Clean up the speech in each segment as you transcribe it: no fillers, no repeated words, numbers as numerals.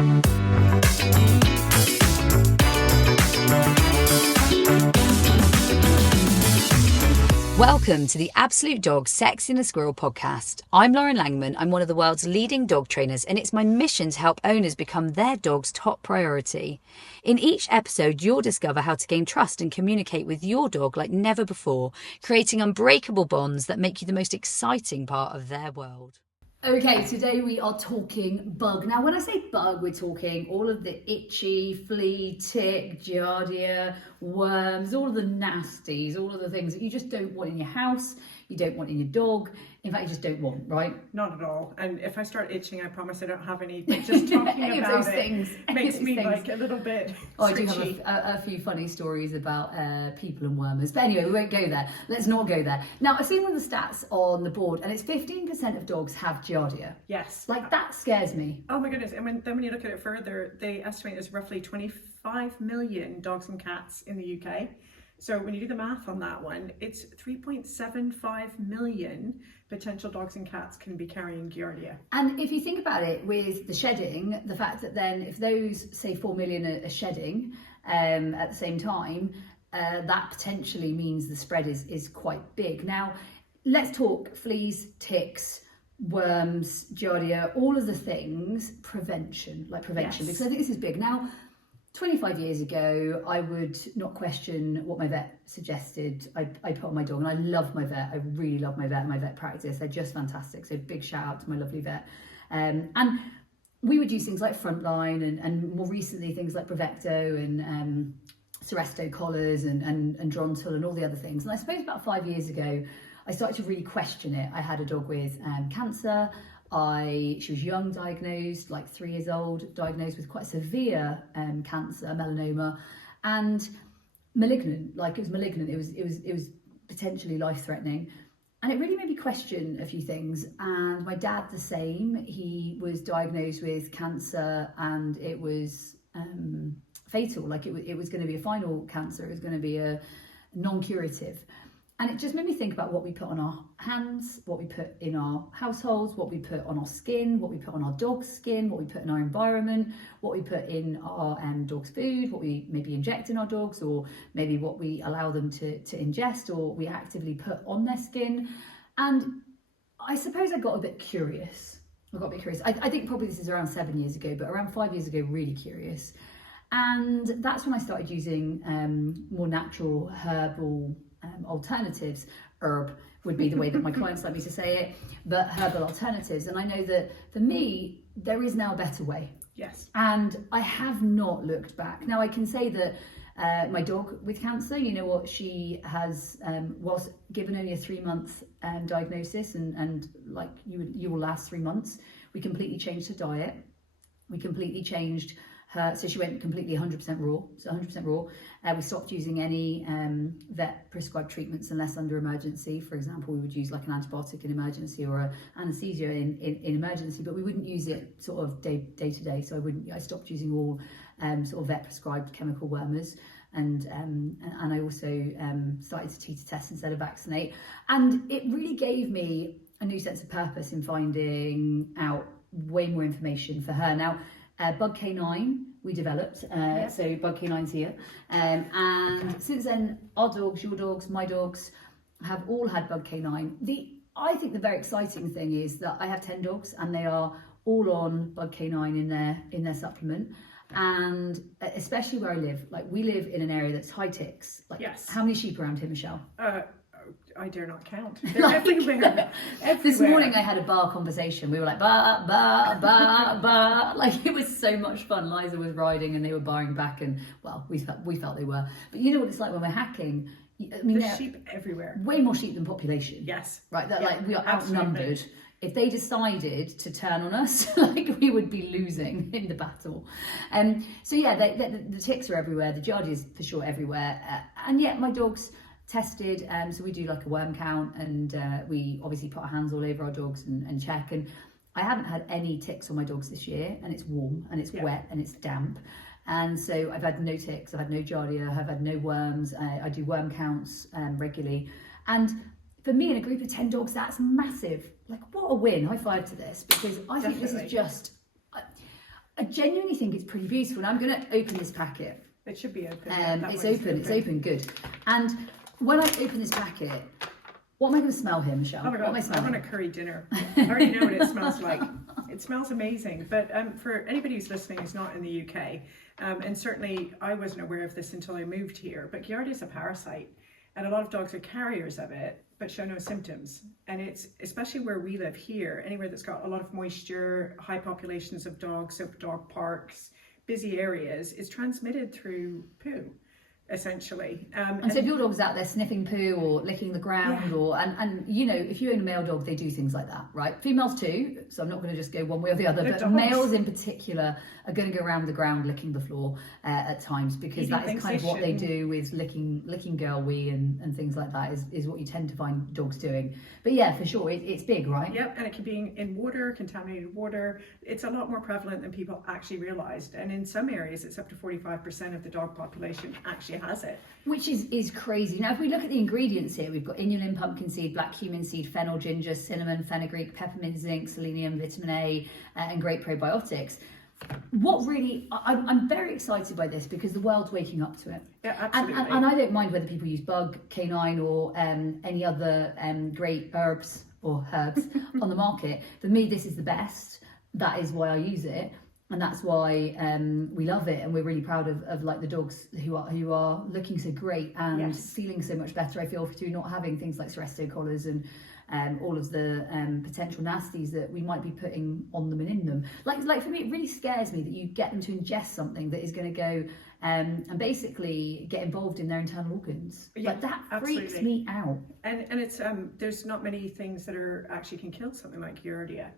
Welcome to the Absolute Dog Sexier and Squirrel podcast. I'm Lauren Langman. I'm one of the world's leading dog trainers, and it's my mission to help owners become their dog's top priority. In each episode, you'll discover how to gain trust and communicate with your dog like never before, creating unbreakable bonds that make you the most exciting part of their world. Okay, today we are talking bug. Now, when I say bug, we're talking all of the itchy, flea, tick, giardia, worms, all of the nasties, all of the things that you just don't want in your house, you don't want in your dog. In fact, you just don't want, right? Not at all. And if I start itching, I promise I don't have any. But just talking any about of those things makes me like a little bit I do have a few funny stories about people and wormers. But anyway, we won't go there. Let's not go there. Now, I've seen one of the stats on the board, and it's 15% of dogs have Giardia. Yes. Like, that scares me. Oh my goodness. And when you look at it further, they estimate there's roughly 25 million dogs and cats in the UK. So when you do the math on that one, it's 3.75 million potential dogs and cats can be carrying Giardia. And if you think about it with the shedding, the fact that then if those, say 4 million are shedding at the same time, that potentially means the spread is quite big. Now, let's talk fleas, ticks, worms, Giardia, all of the things, prevention, yes. Because I think this is big. Now, 25 years ago, I would not question what my vet suggested I put on my dog, and I love my vet. I really love my vet and my vet practice. They're just fantastic. So big shout out to my lovely vet. And we would use things like Frontline and more recently things like Bravecto and Seresto collars and Drontal and all the other things. And I suppose about 5 years ago, I started to really question it. I had a dog with cancer. She was young, diagnosed, like 3 years old, diagnosed with quite severe cancer, melanoma, and malignant. Like, it was malignant. It was potentially life-threatening, and it really made me question a few things. And my dad, the same. He was diagnosed with cancer, and it was fatal. Like, it was going to be a final cancer. It was going to be a non-curative. And it just made me think about what we put on our hands, what we put in our households, what we put on our skin, what we put on our dog's skin, what we put in our environment, what we put in our dog's food, what we maybe inject in our dogs, or maybe what we allow them to ingest, or we actively put on their skin. And I suppose I got a bit curious. I think probably this is around 7 years ago, but around 5 years ago, really curious. And that's when I started using more natural herbal alternatives. Herb would be the way that my clients like me to say it, but herbal alternatives. And I know that for me, there is now a better way. Yes. And I have not looked back. Now, I can say that my dog with cancer, you know what, she has was given only a 3-month diagnosis, and like you will last 3 months. We completely changed her diet. We completely changed her, so she went completely 100% raw. So 100% raw. We stopped using any vet prescribed treatments unless under emergency. For example, we would use like an antibiotic in emergency or an anesthesia in emergency, but we wouldn't use it sort of day to day. So I stopped using all sort of vet prescribed chemical wormers. And I also started to teeter test instead of vaccinate. And it really gave me a new sense of purpose in finding out way more information for her. Now, Bug-K9 we developed, so Bug-K9's here, and since then our dogs, your dogs, my dogs have all had Bug-K9. I think the very exciting thing is that I have 10 dogs and they are all on Bug-K9 in their supplement, and especially where I live, like we live in an area that's high ticks. Like, yes. How many sheep around here, Michelle? I dare not count. They're everywhere. This morning I had a bar conversation. We were like, ba, ba, ba, ba. Like, it was so much fun. Liza was riding and they were barring back, and well, we felt they were. But you know what it's like when we're hacking. I mean, there's sheep everywhere. Way more sheep than population. Yes. Right, like we are outnumbered. If they decided to turn on us, like, we would be losing in the battle. So yeah, the ticks are everywhere. The Giardia is for sure everywhere. And yet my dogs tested, so we do like a worm count, and we obviously put our hands all over our dogs and check, and I haven't had any ticks on my dogs this year, and it's warm and it's wet and it's damp, and so I've had no ticks, I've had no Giardia, I've had no worms. I do worm counts regularly, and for me in a group of 10 dogs, that's massive. Like, what a win. High five to this, because I think this is just, I genuinely think it's pretty beautiful. And I'm going to open this packet. It should be open. It's open, good. And when I open this packet, what am I going to smell here, Michelle? Oh my God, what am I I want a curry dinner. I already know what it smells like. It smells amazing. But for anybody who's listening who's not in the UK, and certainly I wasn't aware of this until I moved here, but Giardia is a parasite. And a lot of dogs are carriers of it, but show no symptoms. And it's, especially where we live here, anywhere that's got a lot of moisture, high populations of dogs, so dog parks, busy areas, it's transmitted through poo, essentially. And so if your dog's out there sniffing poo or licking the ground, or and you know, if you own a male dog, they do things like that, right? Females too, so I'm not going to just go one way or the other, but dogs. Males in particular are going to go around the ground licking the floor at times, because that is kind of what they do with licking girl wee and things like that is what you tend to find dogs doing. But yeah, for sure, it's big, right? Yep, and it can be in water, contaminated water. It's a lot more prevalent than people actually realised, and in some areas it's up to 45% of the dog population actually has it. Which is crazy. Now, if we look at the ingredients here, we've got inulin, pumpkin seed, black cumin seed, fennel, ginger, cinnamon, fenugreek, peppermint, zinc, selenium, vitamin A, and great probiotics. What really, I'm very excited by this because the world's waking up to it. Yeah, absolutely. And I don't mind whether people use Bug-K9 or any other great herbs on the market. For me, this is the best. That is why I use it. And that's why we love it, and we're really proud of like the dogs who are looking so great and feeling so much better. I feel through not having things like Seresto collars and all of the potential nasties that we might be putting on them and in them. Like for me, it really scares me that you get them to ingest something that is going to go and basically get involved in their internal organs. Yeah, but that absolutely freaks me out. And it's there's not many things that are actually can kill something like Giardia.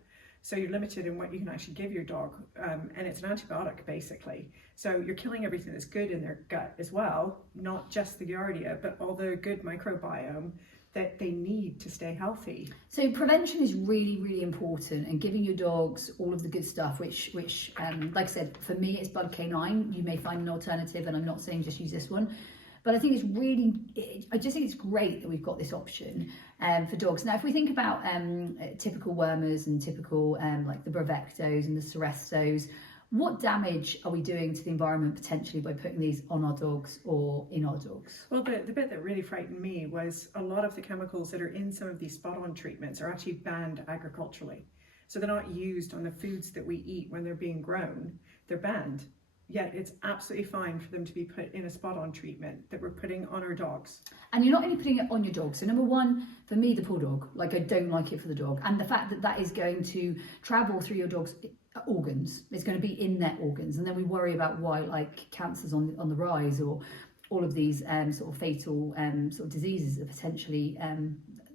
So you're limited in what you can actually give your dog, and it's an antibiotic basically. So you're killing everything that's good in their gut as well, not just the Giardia, but all the good microbiome that they need to stay healthy. So prevention is really, really important, and giving your dogs all of the good stuff, which like I said, for me it's Bug-K9. You may find an alternative, and I'm not saying just use this one. But I think it's really, I just think it's great that we've got this option for dogs. Now, if we think about typical wormers and typical like the Bravectos and the Serestos, what damage are we doing to the environment potentially by putting these on our dogs or in our dogs? Well, the bit that really frightened me was a lot of the chemicals that are in some of these spot-on treatments are actually banned agriculturally. So they're not used on the foods that we eat when they're being grown. They're banned. Yet it's absolutely fine for them to be put in a spot-on treatment that we're putting on our dogs. And you're not only putting it on your dog. So number one, for me, the poor dog, like I don't like it for the dog. And the fact that that is going to travel through your dog's organs, it's going to be in their organs. And then we worry about why like cancer's on the rise, or all of these sort of fatal sort of diseases that potentially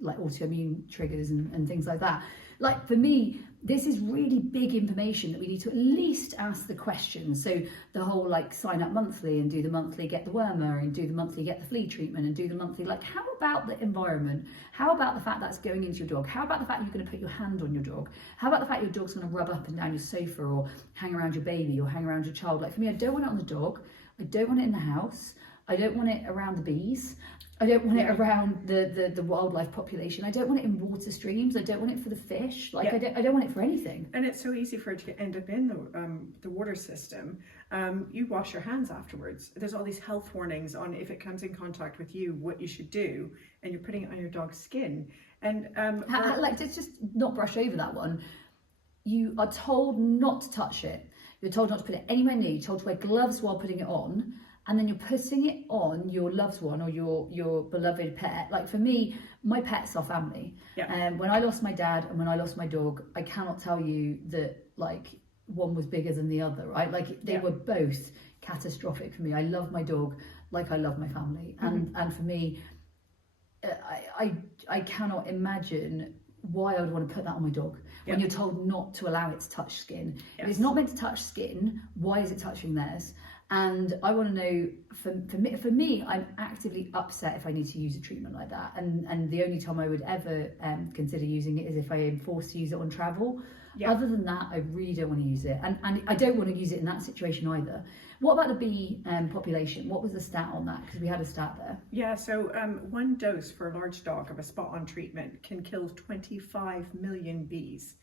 like autoimmune triggers and things like that. Like for me, this is really big information that we need to at least ask the questions. So the whole like sign up monthly and do the monthly get the wormer and do the monthly get the flea treatment and do the monthly, like how about the environment? How about the fact that's going into your dog? How about the fact you're going to put your hand on your dog? How about the fact your dog's going to rub up and down your sofa or hang around your baby or hang around your child? Like for me, I don't want it on the dog. I don't want it in the house. I don't want it around the bees. I don't want it around the wildlife population. I don't want it in water streams. I don't want it for the fish. Like I don't want it for anything. And it's so easy for it to end up in the water system. You wash your hands afterwards. There's all these health warnings on if it comes in contact with you, what you should do, and you're putting it on your dog's skin. And like just not brush over that one. You are told not to touch it. You're told not to put it anywhere near. You're told to wear gloves while putting it on. And then you're putting it on your loved one or your beloved pet. Like for me, my pets are family. Yeah. When I lost my dad and when I lost my dog, I cannot tell you that like one was bigger than the other, right? Like they were both catastrophic for me. I love my dog like I love my family. And for me, I cannot imagine why I would want to put that on my dog when you're told not to allow it to touch skin. Yes. If it's not meant to touch skin, why is it touching theirs? And I want to know, for me, I'm actively upset if I need to use a treatment like that. And the only time I would ever consider using it is if I am forced to use it on travel. Yeah. Other than that, I really don't want to use it. And I don't want to use it in that situation either. What about the bee population? What was the stat on that? Because we had a stat there. Yeah, so one dose for a large dog of a spot-on treatment can kill 25 million bees.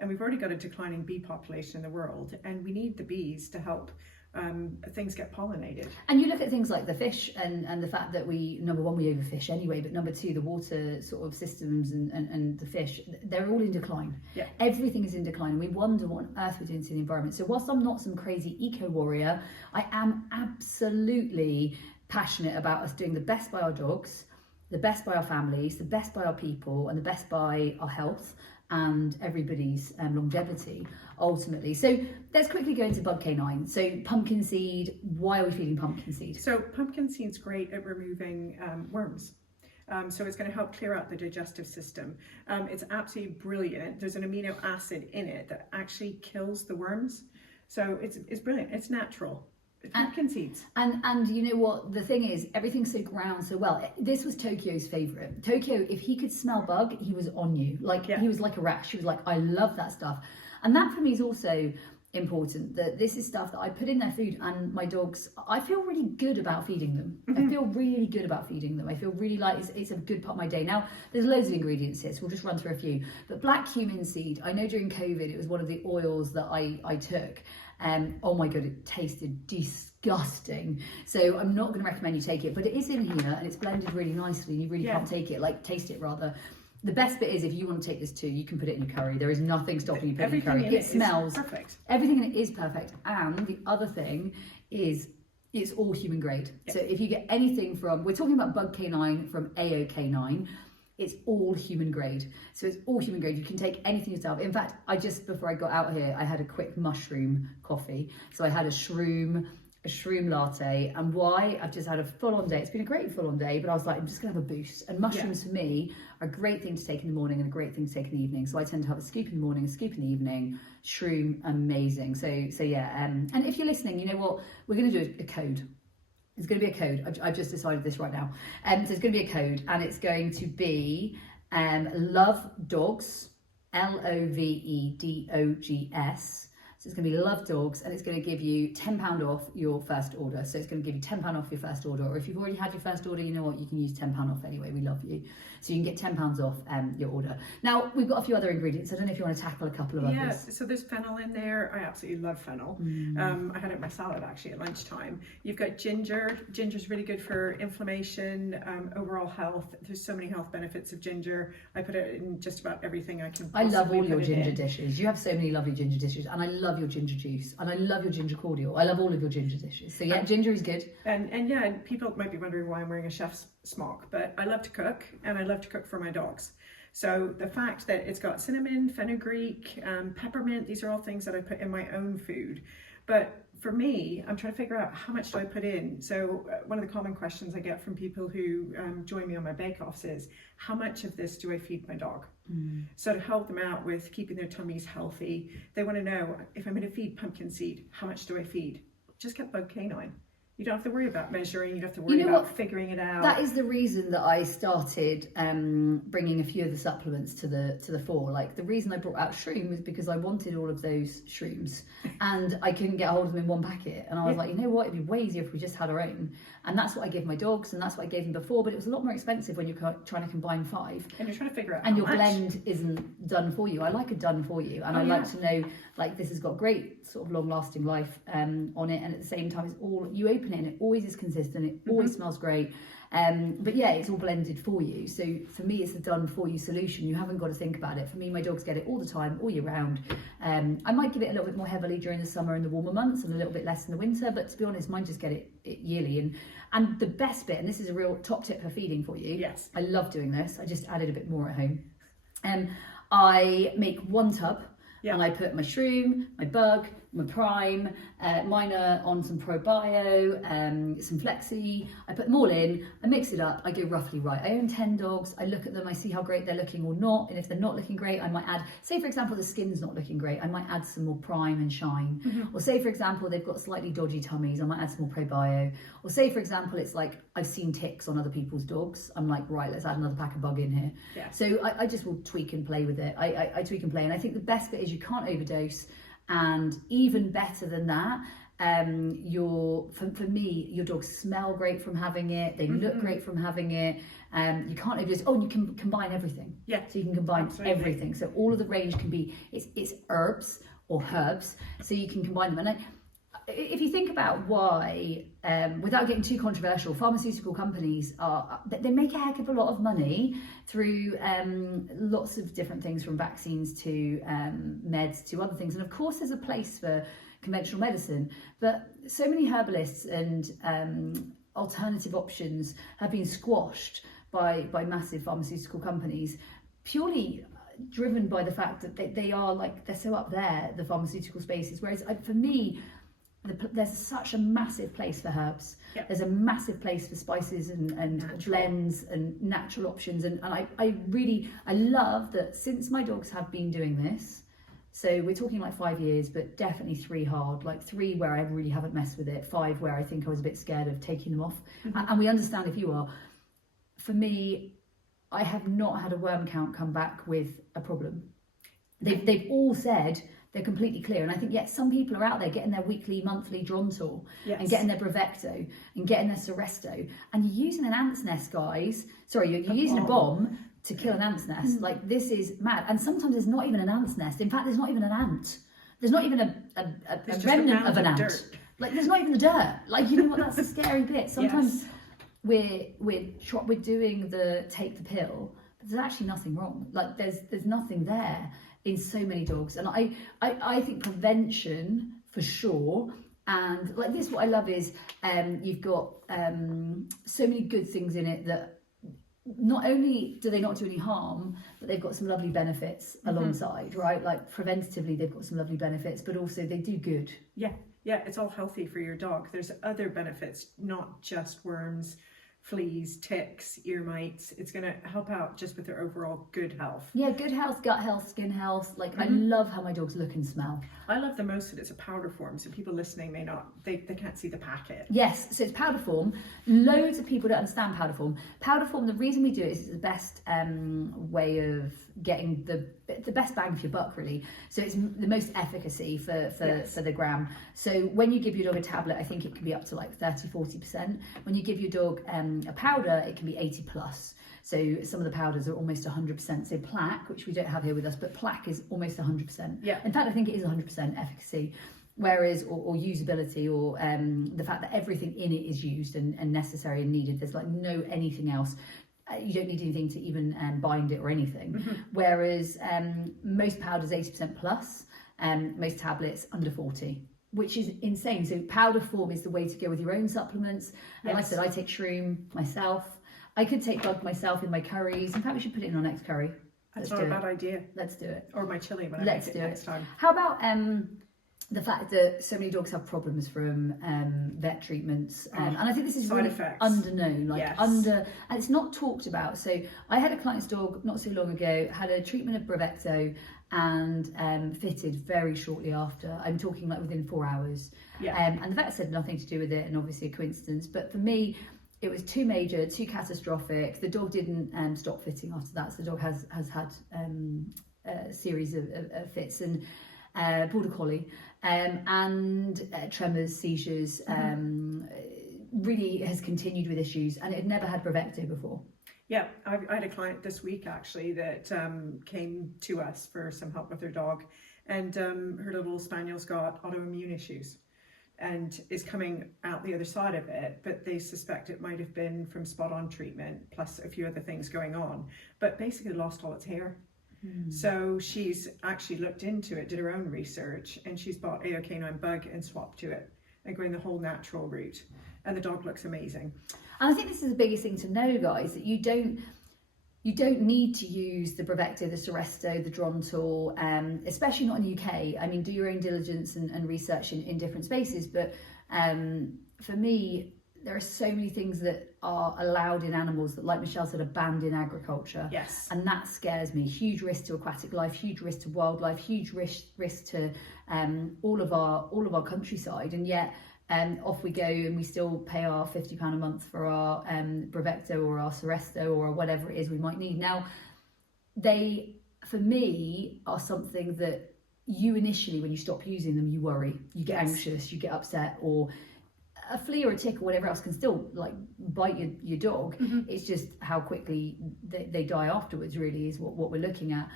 and we've already got a declining bee population in the world, and we need the bees to help things get pollinated. And you look at things like the fish and the fact that number one, we overfish anyway, but number two, the water sort of systems and the fish, they're all in decline. Yeah. Everything is in decline, and we wonder what on earth we're doing to the environment. So whilst I'm not some crazy eco warrior, I am absolutely passionate about us doing the best by our dogs, the best by our families, the best by our people, and the best by our health and everybody's longevity ultimately. So let's quickly go into Bug-K9. So pumpkin seed, why are we feeding pumpkin seed? So pumpkin seed's great at removing worms. So it's going to help clear out the digestive system. It's absolutely brilliant. There's an amino acid in it that actually kills the worms. So it's brilliant. It's natural. It's pumpkin seeds. And you know what? The thing is, everything's so ground so well. This was Tokyo's favourite. Tokyo, if he could smell bug, he was on you. He was like a rat. She was like, I love that stuff. And that for me is also important, that this is stuff that I put in their food, and my dogs, I feel really good about feeding them. I feel really good about feeding them. I feel really like it's a good part of my day. Now, there's loads of ingredients here, so we'll just run through a few. But black cumin seed, I know during COVID, it was one of the oils that I took. Oh my god, it tasted disgusting. So I'm not going to recommend you take it, but it is in here and it's blended really nicely. You really can't take it, taste it rather. The best bit is if you want to take this too, you can put it in your curry. There is nothing stopping you putting it in your curry. It smells perfect. Everything in it is perfect. And the other thing is it's all human grade. Yep. So if you get anything from, we're talking about Bug-K9 from AO-K9, it's all human grade. So it's all human grade. You can take anything yourself. In fact, before I got out here, I had a quick mushroom coffee. So I had a shroom latte. And why? I've just had a full-on day. It's been a great full-on day, but I was like, I'm just gonna have a boost. And mushrooms for me are a great thing to take in the morning and a great thing to take in the evening. So I tend to have a scoop in the morning, a scoop in the evening. Shroom, amazing. So yeah. And if you're listening, you know what? We're gonna do a code. It's going to be a code. I've just decided this right now. So it's going to be a code, and it's going to be Love Dogs, LOVEDOGS. So it's going to be Love Dogs, and it's going to give you £10 off your first order. So it's going to give you £10 off your first order, or if you've already had your first order, you know what, you can use £10 off anyway. We love you. So you can get £10 off your order. Now, we've got a few other ingredients. I don't know if you want to tackle a couple of others. Yeah, so there's fennel in there. I absolutely love fennel. I had it in my salad actually at lunchtime. You've got ginger. Ginger's really good for inflammation, overall health. There's so many health benefits of ginger. I put it in just about everything I can possibly. I love all your ginger dishes. You have so many lovely ginger dishes, and I love your ginger juice, and I love your ginger cordial. I love all of your ginger dishes. So yeah, ginger is good. And yeah, people might be wondering why I'm wearing a chef's smock, but I love to cook, and I love to cook for my dogs. So the fact that it's got cinnamon, fenugreek, peppermint, these are all things that I put in my own food. But for me, I'm trying to figure out how much do I put in. So one of the common questions I get from people who join me on my bake-offs is, how much of this do I feed my dog? So to help them out with keeping their tummies healthy, they want to know, if I'm going to feed pumpkin seed, how much do I feed? Just get Bug-K9. You don't have to worry about measuring, you don't have to worry about figuring it out. That is the reason that I started bringing a few of the supplements to the fore. Like, the reason I brought out shroom was because I wanted all of those shrooms and I couldn't get a hold of them in one packet. And I was like, you know what, it'd be way easier if we just had our own. And that's what I gave my dogs, and that's what I gave them before, but it was a lot more expensive when you're trying to combine 5. And you're trying to figure out and your blend isn't done for you. I like a done for you, and I like to know, like, this has got great sort of long lasting life on it, and at the same time, it's all, you open it and it always is consistent, it always smells great. But yeah, it's all blended for you. So for me, it's a done for you solution. You haven't got to think about it. For me, my dogs get it all the time, all year round. I might give it a little bit more heavily during the summer and the warmer months, and a little bit less in the winter, but to be honest, mine just get it yearly. And the best bit, and this is a real top tip for feeding for you. Yes. I love doing this. I just added a bit more at home. I make 1 tub. And I put my shroom, my bug, my prime, mine are on some probio, some flexi. I put them all in, I mix it up, I go roughly right. I own 10 dogs, I look at them, I see how great they're looking or not, and if they're not looking great, I might add, say for example the skin's not looking great, I might add some more prime and shine. Or say for example they've got slightly dodgy tummies, I might add some more probio. Or say for example it's like, I've seen ticks on other people's dogs, I'm like, right, let's add another pack of bug in here. So I just will tweak and play with it. I tweak and play, and I think the best bit is you can't overdose. And even better than that, for me, your dogs smell great from having it. They look great from having it. You can't just, you can combine everything. Yeah. So you can combine Absolutely. everything. So all of the range can be, it's herbs or herbs. So you can combine them. And if you think about why, without getting too controversial, pharmaceutical companies they make a heck of a lot of money through lots of different things, from vaccines to meds to other things. And of course there's a place for conventional medicine, but so many herbalists and alternative options have been squashed by massive pharmaceutical companies, purely driven by the fact that they're so up there, the pharmaceutical spaces. Whereas for me, there's such a massive place for herbs. Yep. There's a massive place for spices and blends and natural options. And I love that since my dogs have been doing this, so we're talking like 5 years, but definitely 3 hard, like 3 where I really haven't messed with it, 5 where I think I was a bit scared of taking them off. And we understand if you are. For me, I have not had a worm count come back with a problem. They've all said they're completely clear. And I think, some people are out there getting their weekly, monthly Drontal and getting their Bravecto and getting their Seresto. And you're using an ant's nest, guys. Sorry, you're using a bomb to kill an ant's nest. Like, this is mad. And sometimes there's not even an ant's nest. In fact, there's not even an ant. There's not even a remnant of an ant. Dirt. Like, there's not even the dirt. Like, you know what? That's the scary bit. Sometimes we're doing the take the pill, but there's actually nothing wrong. Like, there's nothing there in so many dogs. And I think prevention for sure. And like this, what I love is you've got so many good things in it that not only do they not do any harm, but they've got some lovely benefits alongside, right? Like preventatively, they've got some lovely benefits, but also they do good. Yeah, it's all healthy for your dog. There's other benefits, not just worms, fleas, ticks, ear mites. It's going to help out just with their overall good health. Yeah, good health, gut health, skin health. Like I love how my dogs look and smell. I love the most that it's a powder form, so people listening may not, they can't see the packet. Yes, so it's powder form. Loads of people don't understand powder form. Powder form, the reason we do it is it's the best way of getting the best bang for your buck, really. So it's the most efficacy for the gram. So when you give your dog a tablet, I think it can be up to like 30-40%. When you give your dog a powder, it can be 80 plus. So some of the powders are almost 100%. So plaque, which we don't have here with us, but plaque is almost 100%. Yeah. In fact, I think it is 100% efficacy. Whereas, or usability, or the fact that everything in it is used and necessary and needed. There's like no anything else. You don't need anything to even bind it or anything. Whereas most powders 80% plus, most tablets under 40. Which is insane. So powder form is the way to go with your own supplements. And like I said, I take shroom myself. I could take bug myself in my curries. In fact, we should put it in our next curry. That's not a bad idea. Let's do it. Or my chili when I make it next time. How about the fact that so many dogs have problems from vet treatments, and I think this is really underknown, and it's not talked about. So I had a client's dog not so long ago, had a treatment of Bravecto and fitted very shortly after. I'm talking like within 4 hours. And the vet said nothing to do with it, and obviously a coincidence. But for me, it was too major, too catastrophic. The dog didn't stop fitting after that. So the dog has had a series of fits, and border collie, and tremors, seizures, really has continued with issues, and it had never had Bravecto before. Yeah, I had a client this week actually that came to us for some help with her dog, and her little spaniel's got autoimmune issues and is coming out the other side of it, but they suspect it might have been from spot-on treatment plus a few other things going on, but basically lost all its hair. So she's actually looked into it, did her own research, and she's bought Giardia bug and swapped to it and going the whole natural route, and the dog looks amazing. And I think this is the biggest thing to know, guys, that you don't need to use the Bravecto, the Seresto, the Drontal, especially not in the UK. I mean, do your own diligence and research in different spaces, but for me, there are so many things that are allowed in animals that, like Michelle said, are banned in agriculture. Yes. And that scares me. Huge risk to aquatic life, huge risk to wildlife, huge risk to all of our countryside. And yet off we go, and we still pay our £50 a month for our Bravecto or our Seresto or whatever it is we might need. Now, they, for me, are something that you initially, when you stop using them, you worry, you get anxious, you get upset, or a flea or a tick or whatever else can still like bite your dog. It's just how quickly they die afterwards really is what we're looking at.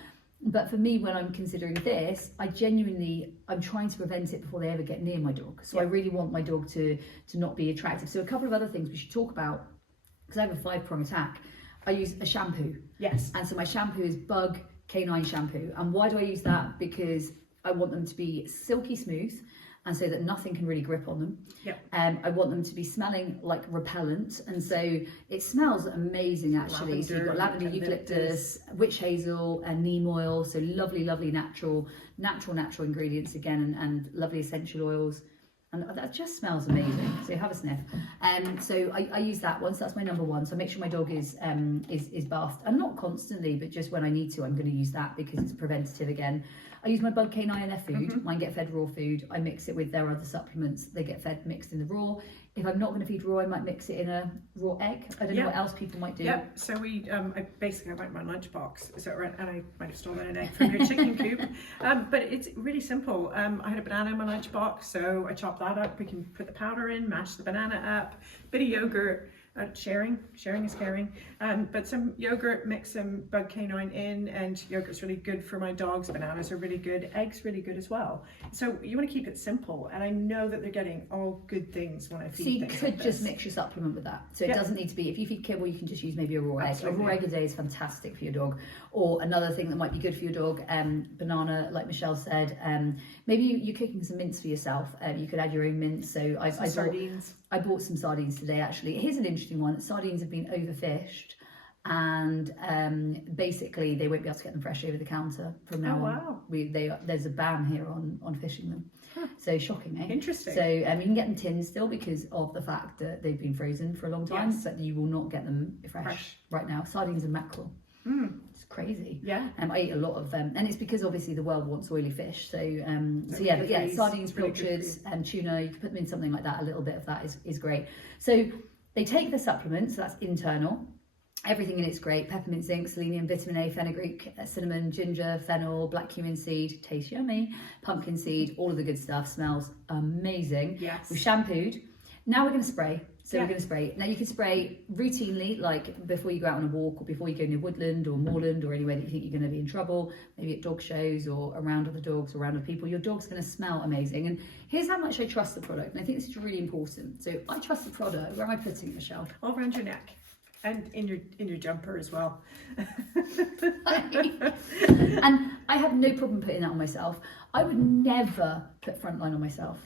But for me, when I'm considering this, I'm trying to prevent it before they ever get near my dog. So I really want my dog to not be attractive. So a couple of other things we should talk about, because I have a 5-prong attack. I use a shampoo. Yes. And so my shampoo is Bug-K9 shampoo. And why do I use that? Because I want them to be silky smooth, and so that nothing can really grip on them. I want them to be smelling like repellent, and so it smells amazing actually. Lavender, so you've got lavender, eucalyptus, witch hazel, and neem oil. So lovely natural ingredients again, and lovely essential oils. And that just smells amazing. So have a sniff. So I use that one. So that's my number one. So I make sure my dog is bathed, and not constantly, but just when I need to, I'm going to use that because it's preventative again. I use my Bug-K9 in their food. Mine get fed raw food. I mix it with their other supplements. They get fed mixed in the raw. If I'm not going to feed raw, I might mix it in a raw egg. I don't know what else people might do. So we, I went my lunchbox, and I might have stolen an egg from your chicken coop. But it's really simple. I had a banana in my lunchbox, so I chopped that up. We can put the powder in, mash the banana up, bit of yogurt. Sharing is caring. But some yogurt, mix some Bug-K9 in, and yogurt's really good for my dogs. Bananas are really good. Eggs really good as well. So you want to keep it simple, and I know that they're getting all good things when I feed. So you things could like just this. mix your supplement with that. So it doesn't need to be, if you feed kibble, you can just use maybe a raw egg. A raw egg a day is fantastic for your dog. Or another thing that might be good for your dog, banana, like Michelle said. Maybe you're cooking some mince for yourself. You could add your own mince. So sardines. I bought some sardines today actually. Here's an interesting one. Sardines have been overfished, and basically they won't be able to get them fresh over the counter from now on. There's a ban here on fishing them. So shocking, eh? Interesting. So you can get them tinned still because of the fact that they've been frozen for a long time, but you will not get them fresh right now. Sardines and mackerel. It's crazy. I eat a lot of them, and it's because obviously the world wants oily fish. So sardines, pilchards, and tuna. You can put them in something like that. A little bit of that is great. So they take the supplements. So that's internal. Everything in it's great. Peppermint, zinc, selenium, vitamin A, fenugreek, cinnamon, ginger, fennel, black cumin seed, tastes yummy, pumpkin seed, all of the good stuff. Smells amazing. We've shampooed. Now we're going to spray. So we're going to spray. Now you can spray routinely, like before you go out on a walk, or before you go near woodland or moorland, or anywhere that you think you're going to be in trouble, maybe at dog shows or around other dogs or around other people. Your dog's going to smell amazing. And here's how much I trust the product. And I think this is really important. So I trust the product. Where am I putting it, Michelle? All around your neck. And in your jumper as well. And I have no problem putting that on myself. I would never put Frontline on myself.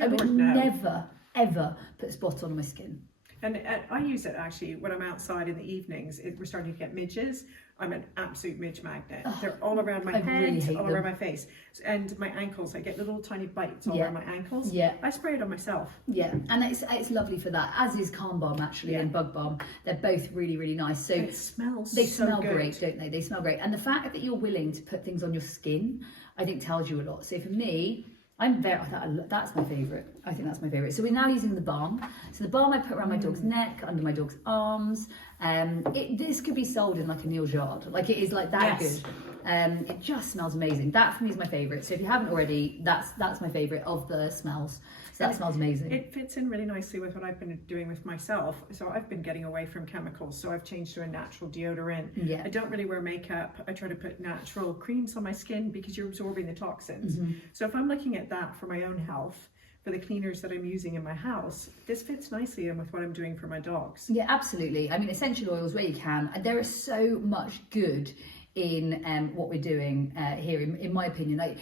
I would never, ever put a spot on my skin. And I use it actually when I'm outside in the evenings. We're starting to get midges. I'm an absolute midge magnet. They're all around my head, all around my face, and my ankles. I get little tiny bites all around my ankles. I spray it on myself. And it's lovely for that. As is Calm Balm actually and Bug Balm. They're both really, really nice. So and it smells. They so smell good. great, don't they? They smell great. And the fact that you're willing to put things on your skin, I think tells you a lot. So for me, that's my favourite. I think that's my favourite. So we're now using the balm. So the balm I put around my dog's neck, under my dog's arms. This could be sold in like a Neil Giardia. Like it is like that good. It just smells amazing. That for me is my favourite. So if you haven't already, that's my favourite of the smells. So that smells amazing. It fits in really nicely with what I've been doing with myself. So I've been getting away from chemicals. So I've changed to a natural deodorant. I don't really wear makeup. I try to put natural creams on my skin because you're absorbing the toxins. So if I'm looking at that for my own health, for the cleaners that I'm using in my house, this fits nicely in with what I'm doing for my dogs. Yeah, absolutely. I mean, essential oils where you can. There is so much good in what we're doing here, in my opinion. Like,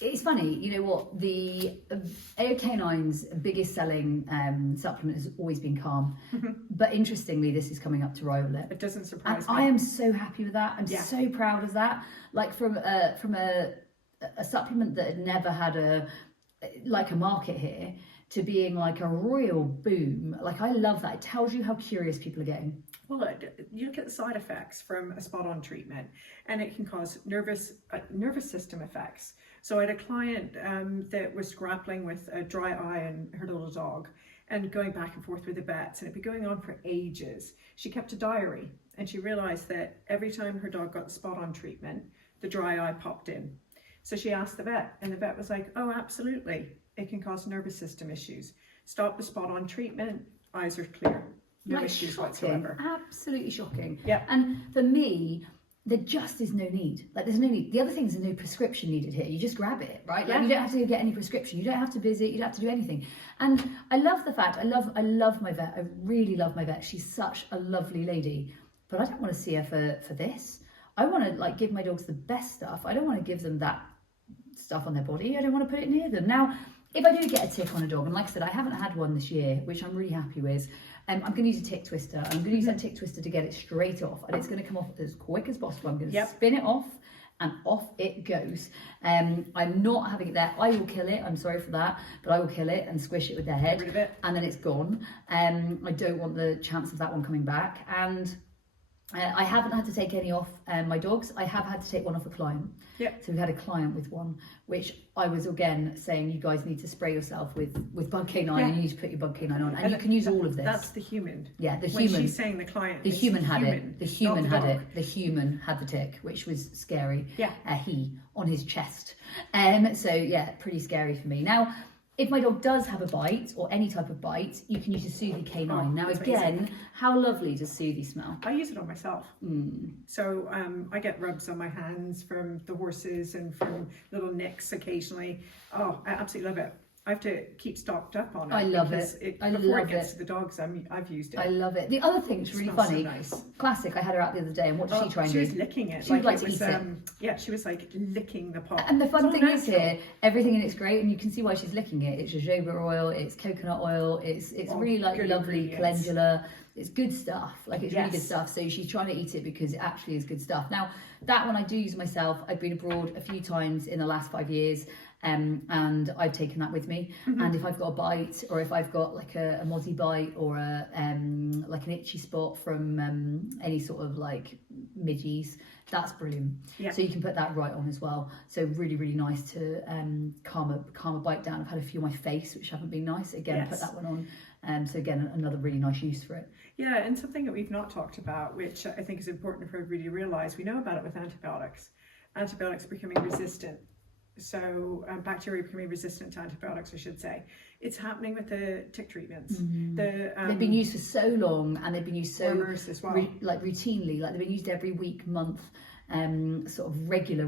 it's funny, you know what, the Bug-K9's biggest selling supplement has always been Calm. But interestingly, this is coming up to rival it. It doesn't surprise me. I am so happy with that. I'm so proud of that. Like from a supplement that had never had a market here to being like a royal boom. Like I love that. It tells you how curious people are getting. Well, you look at the side effects from a spot-on treatment, and it can cause nervous system effects. So I had a client that was grappling with a dry eye and her little dog, and going back and forth with the vets, and it'd be going on for ages. She kept a diary, and she realized that every time her dog got the spot-on treatment, the dry eye popped in. So she asked the vet, and the vet was like, oh, absolutely, it can cause nervous system issues. Stop the spot-on treatment, eyes are clear, no issues shocking, whatsoever. Absolutely shocking. Yeah. And for me, there just is no need. Like, there's no need. The other thing is there's no prescription needed here. You just grab it, right? Like, you don't have to get any prescription. You don't have to visit. You don't have to do anything. And I love the fact, I love my vet. I really love my vet. She's such a lovely lady. But I don't want to see her for this. I want to like give my dogs the best stuff. I don't want to give them that stuff on their body. I don't want to put it near them. Now, if I do get a tick on a dog, and like I said, I haven't had one this year, which I'm really happy with, I'm going to use a tick twister. I'm going to use that tick twister to get it straight off, and it's going to come off as quick as possible. I'm going to spin it off, and off it goes. I'm not having it there. I will kill it. I'm sorry for that, but I will kill it and squish it with their head, and then it's gone. I don't want the chance of that one coming back. And I haven't had to take any off my dogs. I have had to take one off a client. So we've had a client with one, which I was again saying, you guys need to spray yourself with Bug-K9, and you need to put your Bug-K9 on, and you can use all of this. That's the human. Yeah, the when human. She's saying the client. The human had it. The human had dog. it. The human had the tick, which was scary. Yeah. He on his chest. So yeah, pretty scary for me. Now, if my dog does have a bite or any type of bite, you can use a Soothy K9. Now again, amazing. How lovely does Soothy smell? I use it on myself. So I get rubs on my hands from the horses and from little nicks occasionally. Oh, I absolutely love it. I have to keep stocked up on it. I love it. Before it gets to the dogs, I've used it. I love it. The other thing that's really funny, so nice. Classic, I had her out the other day, and what did she try and do? She was licking it. She would like to eat it. Yeah, she was like licking the pot. And the fun thing is here, everything in it's great, and you can see why she's licking it. It's jojoba oil, it's coconut oil, it's really like lovely calendula. It's good stuff, like it's really good stuff. So she's trying to eat it because it actually is good stuff. Now, that one I do use myself. I've been abroad a few times in the last 5 years. And I've taken that with me. And if I've got a bite, or if I've got like a mozzie bite, or a like an itchy spot from any sort of like midgies, that's brilliant. So you can put that right on as well. So really, really nice to calm a bite down. I've had a few on my face which haven't been nice. Again, put that one on. So again, another really nice use for it. Yeah, and something that we've not talked about, which I think is important for everybody to realise, we know about it with antibiotics. Antibiotics becoming resistant. So bacteria becoming resistant to antibiotics, I should say. It's happening with the tick treatments. They've been used for so long, and they've been used so as well. Like routinely, like they've been used every week, month, sort of regular,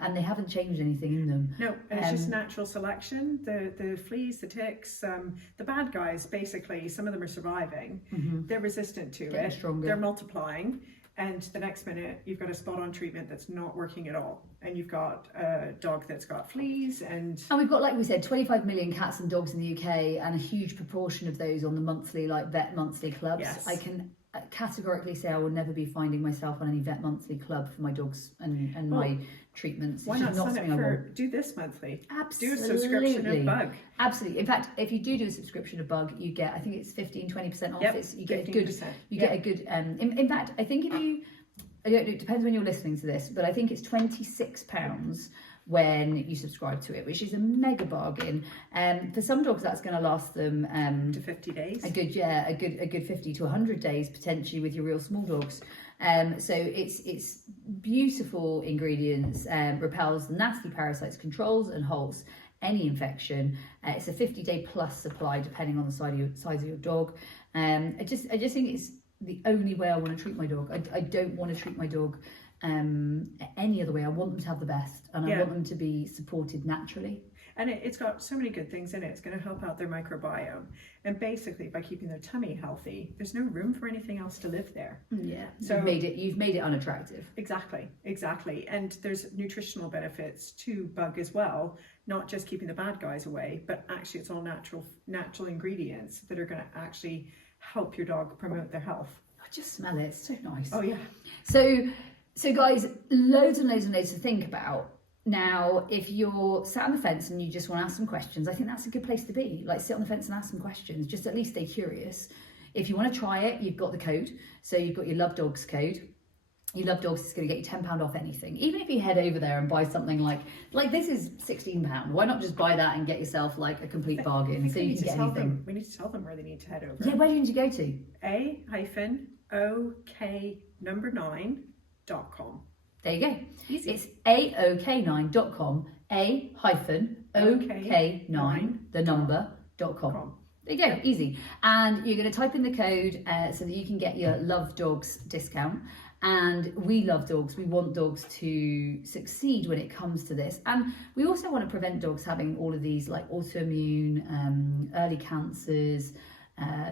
and they haven't changed anything in them. No, and it's just natural selection. The fleas, the ticks, the bad guys, basically, some of them are surviving. They're resistant to it. Stronger. They're multiplying. And the next minute, you've got a spot-on treatment that's not working at all. And you've got a dog that's got fleas and we've got, like we said, 25 million cats and dogs in the UK, and a huge proportion of those on the monthly, like vet monthly clubs. I can categorically say I will never be finding myself on any vet monthly club for my dogs and my treatments. Why not sign up for, do this monthly? Absolutely. Do a subscription of Bug. Absolutely. In fact, if you do a subscription of Bug, you get, I think it's 15-20% off. You get 15%. Get a good, in fact, I think if you, I don't know, it depends when you're listening to this, but I think it's £26 when you subscribe to it, which is a mega bargain. For some dogs, that's going to last them to 50 days. A good 50 to 100 days potentially with your real small dogs. So it's beautiful ingredients, repels the nasty parasites, controls and halts any infection. It's a 50-day plus supply depending on the size of your dog. I just think it's the only way I want to treat my dog. I don't want to treat my dog any other way. I want them to have the best, and I want them to be supported naturally. And it's got so many good things in it. It's going to help out their microbiome, and basically by keeping their tummy healthy, there's no room for anything else to live there. So you've made it unattractive. Exactly. And there's nutritional benefits to Bug as well, not just keeping the bad guys away, but actually it's all natural ingredients that are going to actually help your dog promote their health. I just smell it. It's so nice. Oh yeah. So guys, loads and loads to think about. Now, if you're sat on the fence and you just want to ask some questions, I think that's a good place to be. Like, sit on the fence and ask some questions. Just at least stay curious. If you want to try it, you've got the code. So you've got your Love Dogs code. Your Love Dogs is going to get you £10 off anything. Even if you head over there and buy something like this is £16. Why not just buy that and get yourself like a complete bargain so you can get anything? We need to tell them where they need to head over. Yeah, where do you need to go to? a-ok9.com. There you go. Easy. It's aok9.com, a-ok9, the number.com. There you go, easy. And you're going to type in the code so that you can get your Love Dogs discount. And we love dogs. We want dogs to succeed when it comes to this. And we also want to prevent dogs having all of these like autoimmune, early cancers,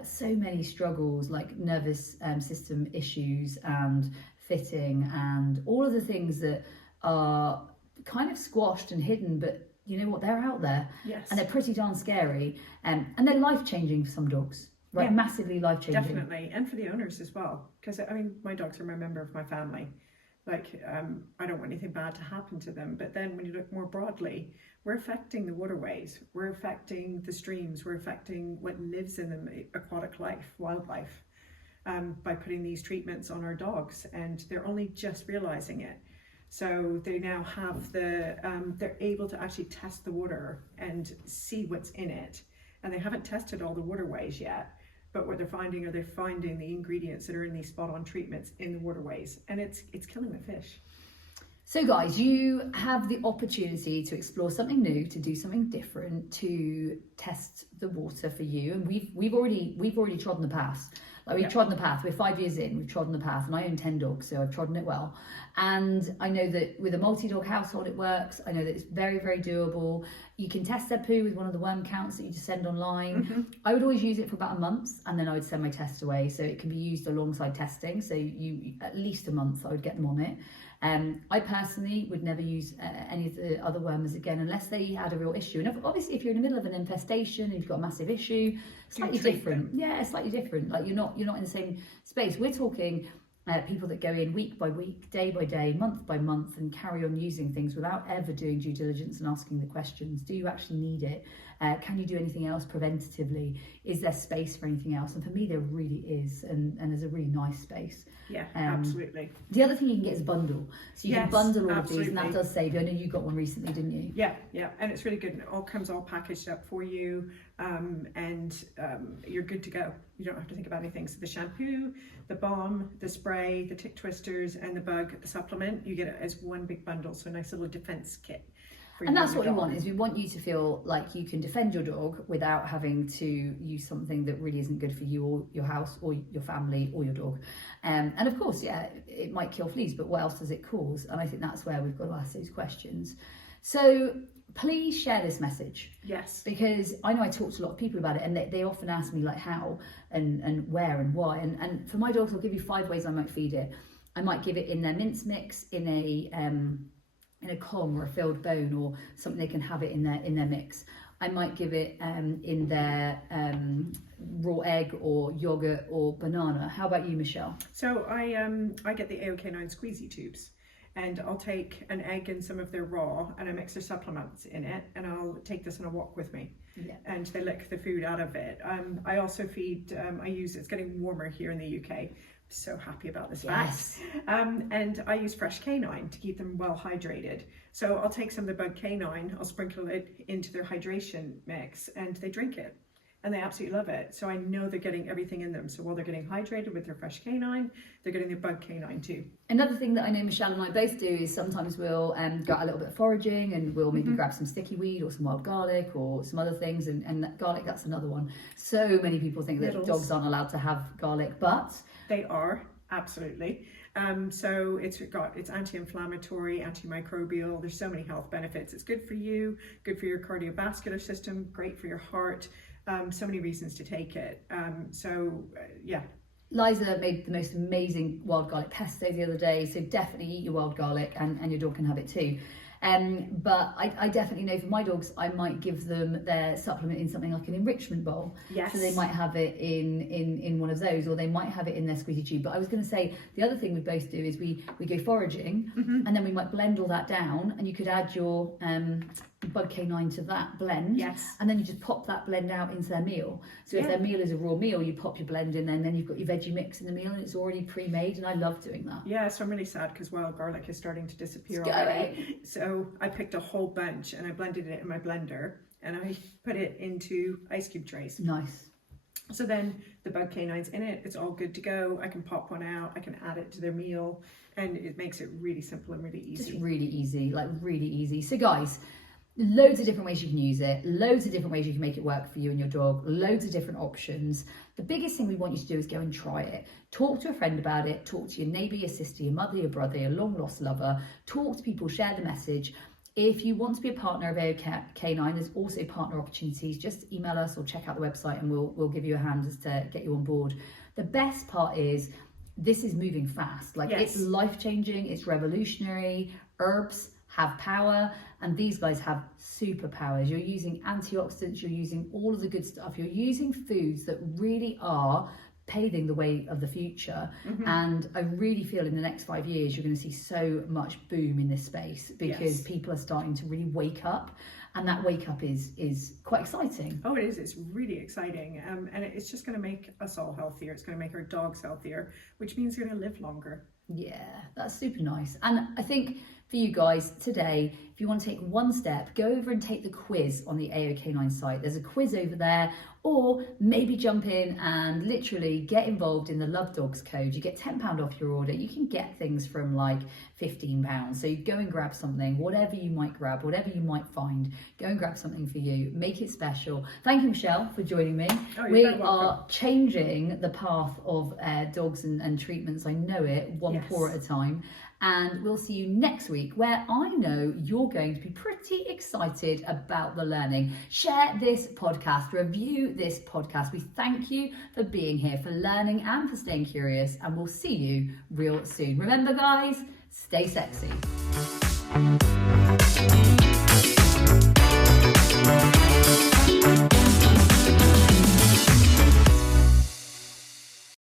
so many struggles like nervous system issues and fitting and all of the things that are kind of squashed and hidden, but you know what, they're out there. Yes. And they're pretty darn scary, and they're life-changing for some dogs, right? Yeah, massively life-changing. Definitely, and for the owners as well, because I mean, my dogs are a member of my family. Like, I don't want anything bad to happen to them, but then when you look more broadly, we're affecting the waterways, we're affecting the streams, we're affecting what lives in them, aquatic life, wildlife, by putting these treatments on our dogs, and they're only just realizing it. So they now have they're able to actually test the water and see what's in it. And they haven't tested all the waterways yet, but what they're finding the ingredients that are in these spot-on treatments in the waterways, and it's killing the fish. So guys, you have the opportunity to explore something new, to do something different, to test the water for you. And we've already trodden the path. Like we've trodden the path. We're 5 years in, we've trodden the path, and I own 10 dogs, so I've trodden it well. And I know that with a multi-dog household it works. I know that it's very, very doable. You can test their poo with one of the worm counts that you just send online. Mm-hmm. I would always use it for about a month, and then I would send my tests away, so it can be used alongside testing. So you at least a month I would get them on it. I personally would never use any of the other wormers again unless they had a real issue. And obviously, if you're in the middle of an infestation and you've got a massive issue, slightly different. Yeah, slightly different. Like you're not in the same space. We're talking people that go in week by week, day by day, month by month, and carry on using things without ever doing due diligence and asking the questions. Do you actually need it? Can you do anything else preventatively? Is there space for anything else? And for me, there really is, and there's a really nice space. Yeah, absolutely. The other thing you can get is a bundle. So you can bundle all of these, and that does save you. I know you got one recently, didn't you? Yeah, and it's really good. And it all comes all packaged up for you, and you're good to go. You don't have to think about anything. So the shampoo, the balm, the spray, the tick twisters, and the bug supplement, you get it as one big bundle. So a nice little defense kit. And that's what we want, is we want you to feel like you can defend your dog without having to use something that really isn't good for you or your house or your family or your dog. And of course, yeah, it might kill fleas, but what else does it cause? And I think that's where we've got to ask those questions. So please share this message. Yes. Because I know I talk to a lot of people about it, and they often ask me like how and where and why. And for my dogs, I'll give you 5 ways I might feed it. I might give it in their mince mix, in a Kong or a filled bone, or something they can have it in their mix. I might give it in their raw egg or yogurt or banana. How about you, Michelle? So I get the AOK9 squeezy tubes, and I'll take an egg and some of their raw, and I mix their supplements in it, and I'll take this on a walk with me. Yeah. And they lick the food out of it. I also feed, it's getting warmer here in the UK. So happy about this fact. And I use fresh K9 to keep them well hydrated. So I'll take some of the Bug-K9, I'll sprinkle it into their hydration mix, and they drink it. And they absolutely love it. So I know they're getting everything in them. So while they're getting hydrated with their fresh K9, they're getting their Bug-K9 too. Another thing that I know Michelle and I both do is sometimes we'll go out a little bit of foraging, and we'll maybe grab some sticky weed or some wild garlic or some other things. And garlic, that's another one. So many people think that dogs aren't allowed to have garlic, but they are, absolutely. So it's anti-inflammatory, antimicrobial. There's so many health benefits. It's good for you, good for your cardiovascular system, great for your heart. So many reasons to take it. Yeah. Liza made the most amazing wild garlic pesto the other day, so definitely eat your wild garlic, and your dog can have it too. But I definitely know for my dogs, I might give them their supplement in something like an enrichment bowl. Yes. So they might have it in one of those, or they might have it in their squeezy tube. But I was going to say, the other thing we both do is we go foraging, and then we might blend all that down, and you could add your Bug-K9 to that blend. Yes. And then you just pop that blend out into their meal. So if their meal is a raw meal, you pop your blend in there, and then you've got your veggie mix in the meal, and it's already pre-made, and I love doing that. Yeah, so I'm really sad because wild garlic is starting to disappear already. So I picked a whole bunch and I blended it in my blender, and I put it into ice cube trays. Nice. So then the Bug-K9's in it, it's all good to go. I can pop one out, I can add it to their meal, and it makes it really simple and really easy. Just really easy, like really easy. So guys, loads of different ways you can use it, loads of different ways you can make it work for you and your dog, loads of different options. The biggest thing we want you to do is go and try it. Talk to a friend about it, talk to your neighbour, your sister, your mother, your brother, your long lost lover, talk to people, share the message. If you want to be a partner of AOK9, there's also partner opportunities. Just email us or check out the website and we'll give you a hand as to get you on board. The best part is this is moving fast. Like Yes. it's life-changing, it's revolutionary. Herbs have power and these guys have superpowers. You're using antioxidants, you're using all of the good stuff. You're using foods that really are paving the way of the future. And I really feel in the next 5 years you're going to see so much boom in this space because people are starting to really wake up, and that wake up is quite exciting. Oh, it is. It's really exciting, and it's just going to make us all healthier. It's going to make our dogs healthier, which means they're going to live longer. Yeah, that's super nice. And I think for you guys today, if you want to take one step, go over and take the quiz on the AOK9 site. There's a quiz over there, or maybe jump in and literally get involved in the Love Dogs code. You get £10 off your order. You can get things from like £15. So you go and grab something, whatever you might grab, whatever you might find, go and grab something for you, make it special. Thank you, Michelle, for joining me. Oh, We very welcome. are changing the path of dogs and treatments. I know it, one paw at a time. And we'll see you next week, where I know you're going to be pretty excited about the learning. Share this podcast, review this podcast. We thank you for being here, for learning and for staying curious, and we'll see you real soon. Remember guys, stay sexy.